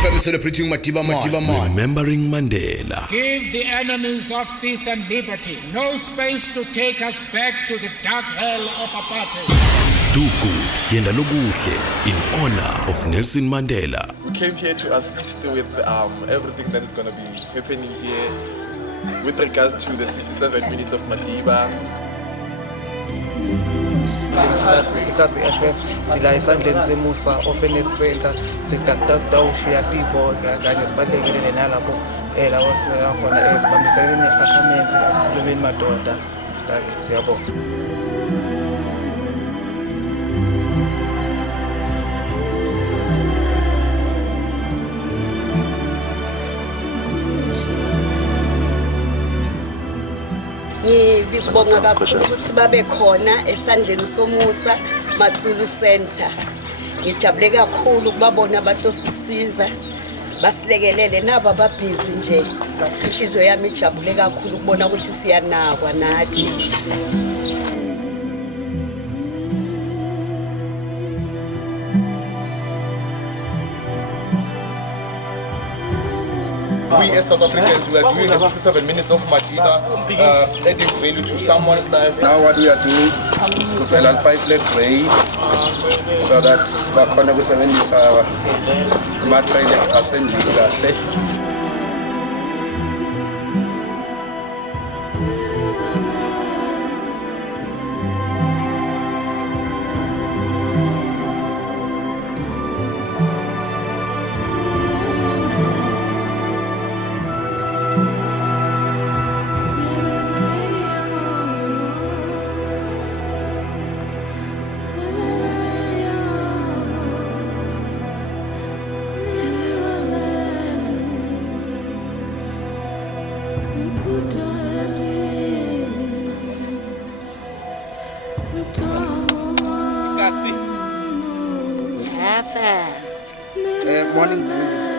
FM is celebrating Madiba Man. Remembering Mandela. Give the enemies of peace and liberty no space to take us back to the dark hell of apartheid. Do good, yenda lokuhle, in honor of Nelson Mandela. We came here to assist with everything that is going to be happening here with regards to the 67 minutes of Madiba. Phakathi eKasi FM sila esandleni semusa Offense Center sikudawushiya tipo kanye sibalekele nalapho lawo sila khona esibambisene neAckermans asikhulumeni madoda thank siyabonga. Ngibonga kakhulu ukuthi babe khona esandleni somusa Matsulu Center. Ngijabule kakhulu ukubabona abantu osisiza basilekelele nabo ababhizi nje. Inhliziyo yami ijabule kakhulu ukubona ukuthi siyanakwa nathi. We as South Africans, we are doing the 67 minutes of Madiba, adding value to someone's life. Now what we are doing is to put a pipelet tray so that bakhona kusebenzisa ama-toilet asendlini kahle. Morning breeze.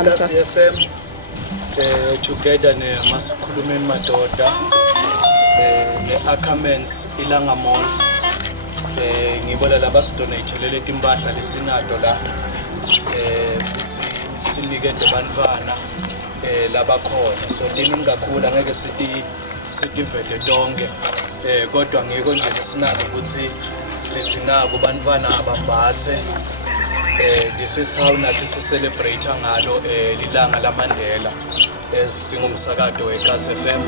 Kasi FM together neMasikhulumeni Madoda neAckermans ilangamon ngibona labasidonate leti impahla lesinato la futhi sinikede bantwana labakhona so tiningi kakhulu angeke sitivete tonke kodwa ngiko nje lesinako ukuthi sithi nako bantwana abambathe. This is how nathi celebrate ngalo lilanga laMandela singumsakado weKasi FM.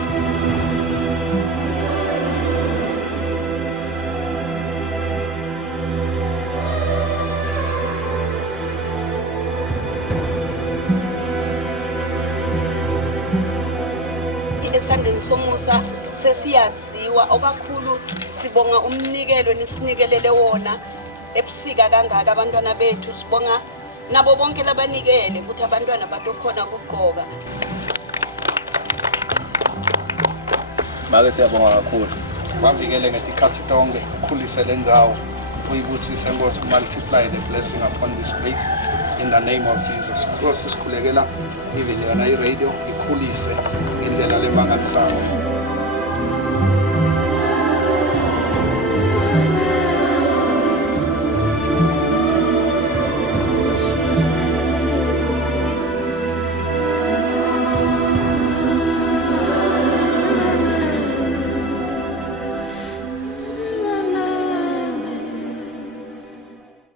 Esandleni somusa sesiyaziwa okakhulu sibonga umnikelo nisinikelele wona ebusika kangaka abantwana bethu sibonga nabo bonke labanikele ukuthi abantwana batokhona ukugqoka. Make siyabonga kakhulu. Bavikele ngetikhathi tonke ukhulise lendzawo ukuthi senkosi multiply the blessing upon this place in the name of Jesus. Cross isikhulekela even yona iradio ikhulise indlela lemangalisayo.